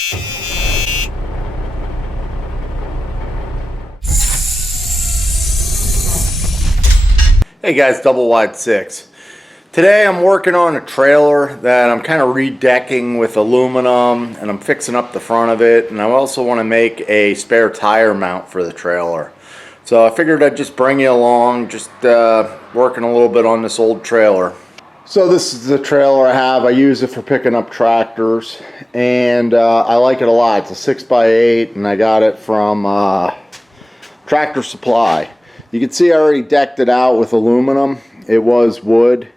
Hey guys, Double Wide 6. Today I'm working on a trailer that I'm kind of redecking with aluminum, and I'm fixing up the front of it, and I also want to make a spare tire mount for the trailer. So I figured I'd just bring you along, just working a little bit on this old trailer. So this is the trailer I have. I use it for picking up tractors, and I like it a lot. It's a 6x8, and I got it from Tractor Supply. You can see I already decked it out with aluminum. It was wood,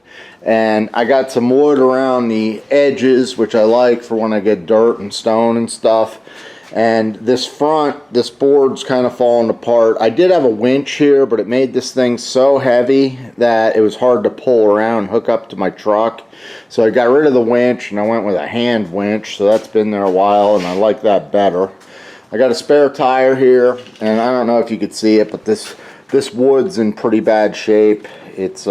and I got some wood around the edges, which I like for when I get dirt and stone and stuff. And this board's kind of falling apart. I did have a winch here, but it made this thing so heavy that it was hard to pull around, hook up to my truck. So I got rid of the winch and I went with a hand winch, so that's been there a while and I like that better. I got a spare tire here, and I don't know if you could see it, but this wood's in pretty bad shape. It's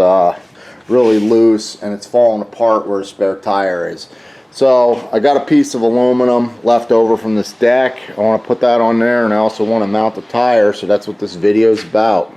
really loose and it's falling apart where a spare tire is. So I got a piece of aluminum left over from this deck. I want to put that on there, and I also want to mount the tire, so that's what this video is about.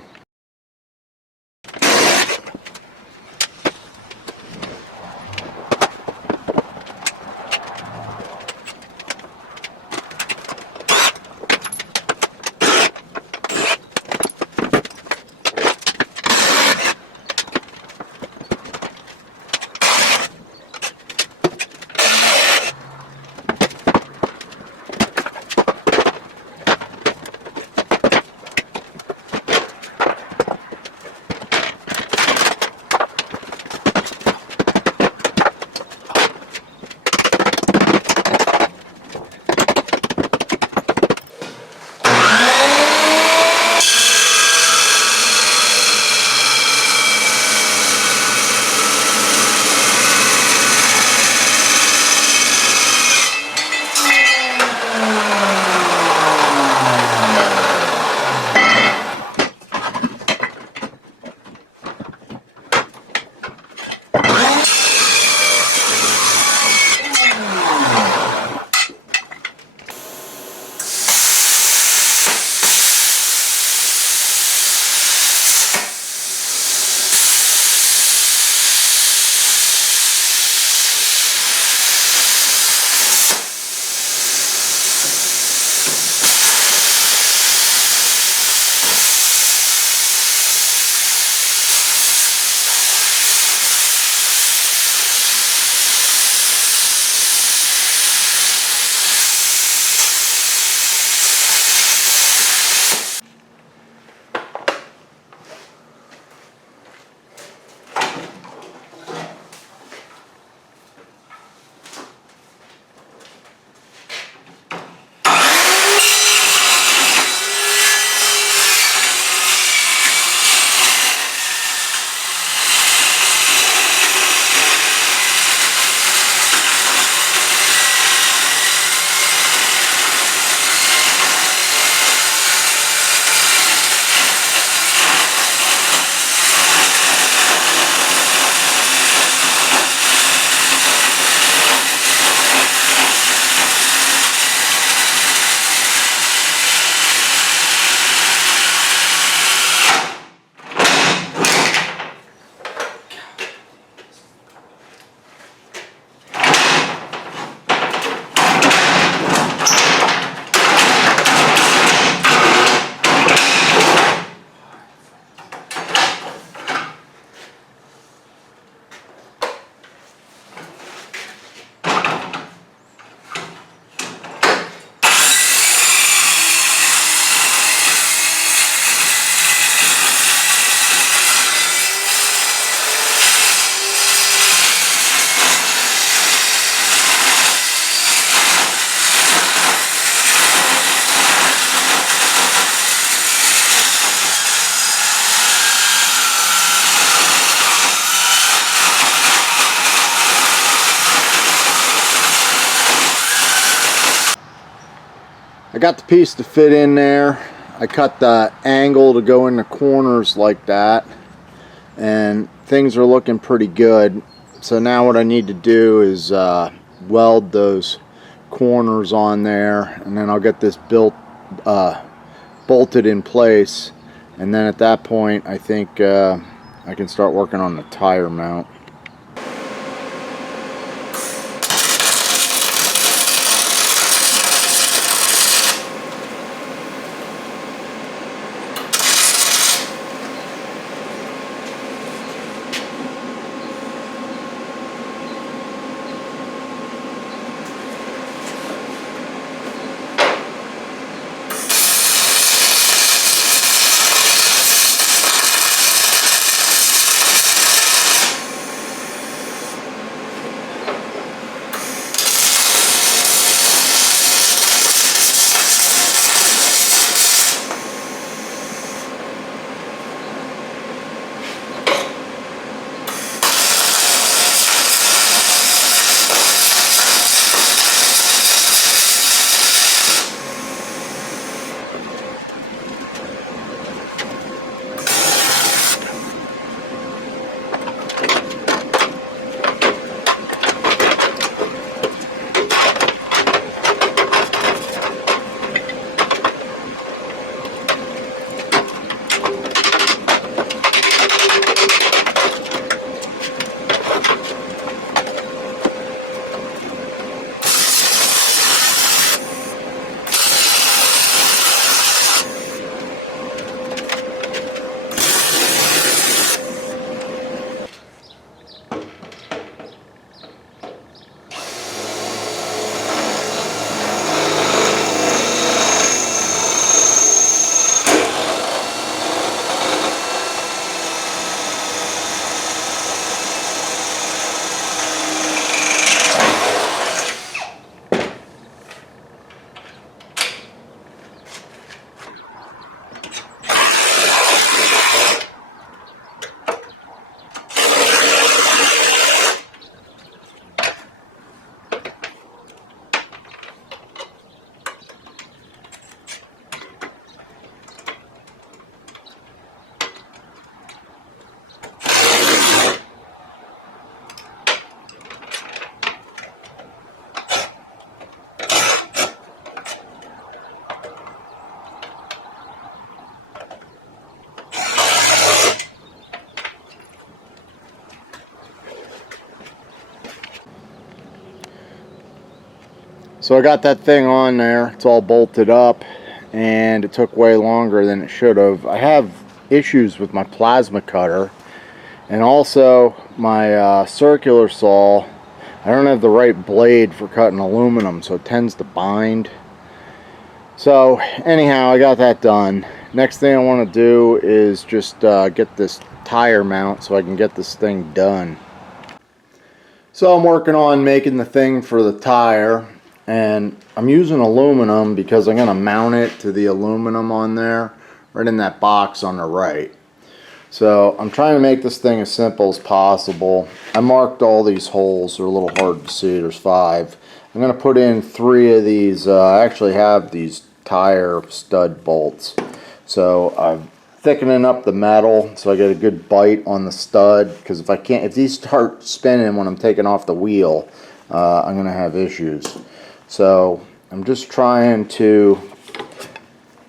I got the piece to fit in there. I cut the angle to go in the corners like that, and things are looking pretty good. So now what I need to do is weld those corners on there, and then I'll get this bolted in place, and then at that point I think I can start working on the tire mount. So I got that thing on there, it's all bolted up, and it took way longer than it should have. I have issues with my plasma cutter, and also my circular saw. I don't have the right blade for cutting aluminum, so it tends to bind. So anyhow, I got that done. Next thing I want to do is just get this tire mount so I can get this thing done. So I'm working on making the thing for the tire, and I'm using aluminum because I'm going to mount it to the aluminum on there, right in that box on the right. So I'm trying to make this thing as simple as possible. I marked all these holes. They're a little hard to see. There's 5. I'm going to put in 3 of these. I actually have these tire stud bolts. So I'm thickening up the metal so I get a good bite on the stud, because if these start spinning when I'm taking off the wheel, I'm going to have issues. So I'm just trying to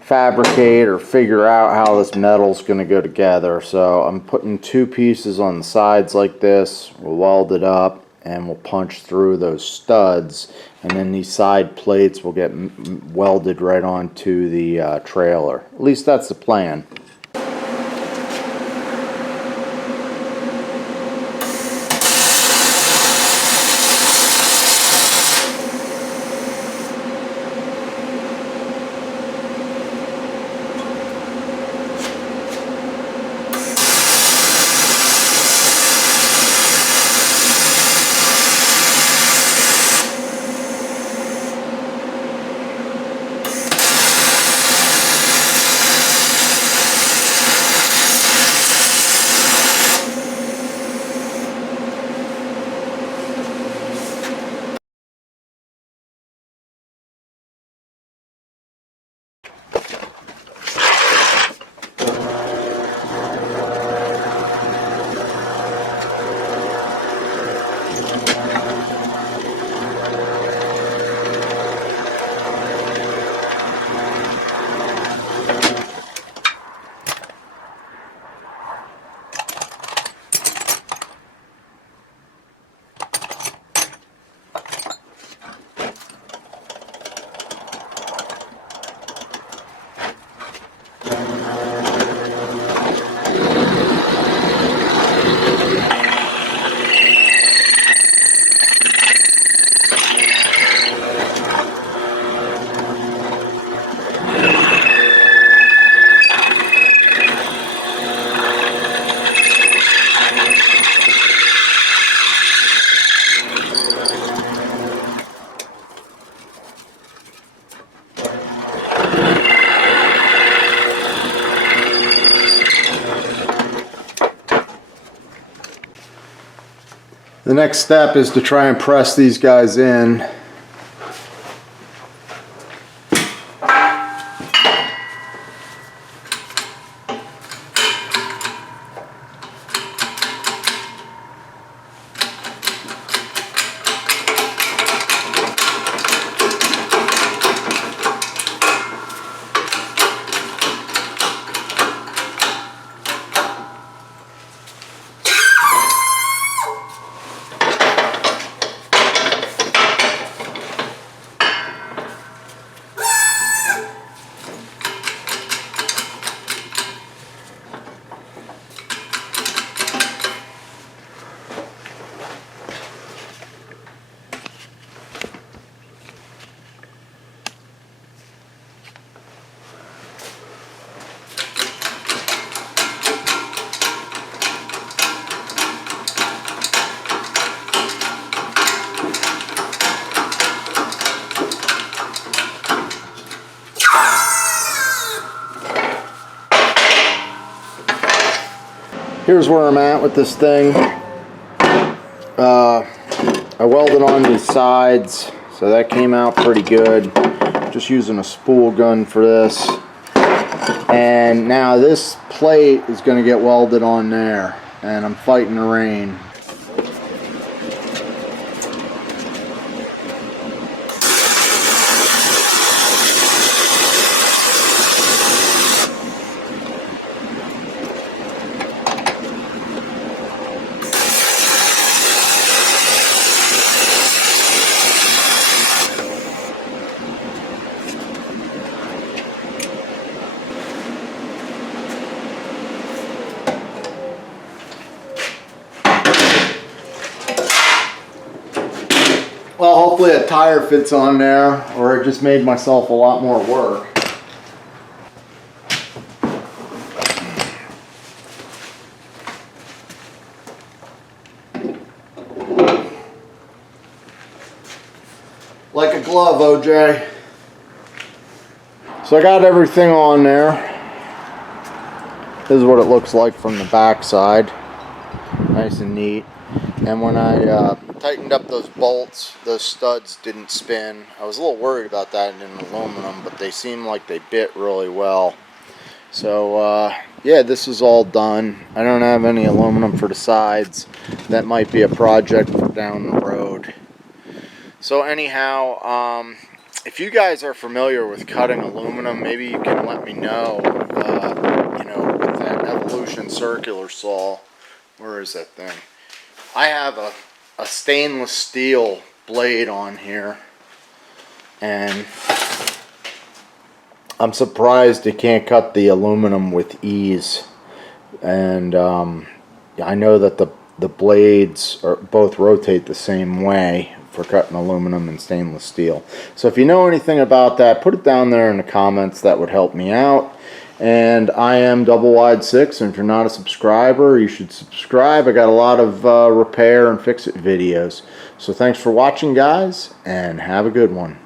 fabricate or figure out how this metal's going to go together. So I'm putting 2 pieces on the sides like this. We'll weld it up and we'll punch through those studs, and then these side plates will get welded right onto the trailer. At least that's the plan. The next step is to try and press these guys in. Here's where I'm at with this thing. I welded on these sides, so that came out pretty good. Just using a spool gun for this. And now this plate is going to get welded on there, and I'm fighting the rain. Well, hopefully a tire fits on there, or it just made myself a lot more work. Like a glove, OJ. So I got everything on there. This is what it looks like from the back side. Nice and neat. And when I tightened up those bolts, those studs didn't spin. I was a little worried about that in aluminum, but they seem like they bit really well. So yeah, this is all done. I don't have any aluminum for the sides. That might be a project for down the road. So anyhow, if you guys are familiar with cutting aluminum, maybe you can let me know, you know, with that Evolution circular saw. Where is that thing? I have a stainless steel blade on here, and I'm surprised it can't cut the aluminum with ease. And I know that the blades are both rotate the same way for cutting aluminum and stainless steel. So if you know anything about that, put it down there in the comments. That would help me out. And I am Double Wide 6, and if you're not a subscriber, you should subscribe. I got a lot of repair and fix-it videos. So thanks for watching, guys, and have a good one.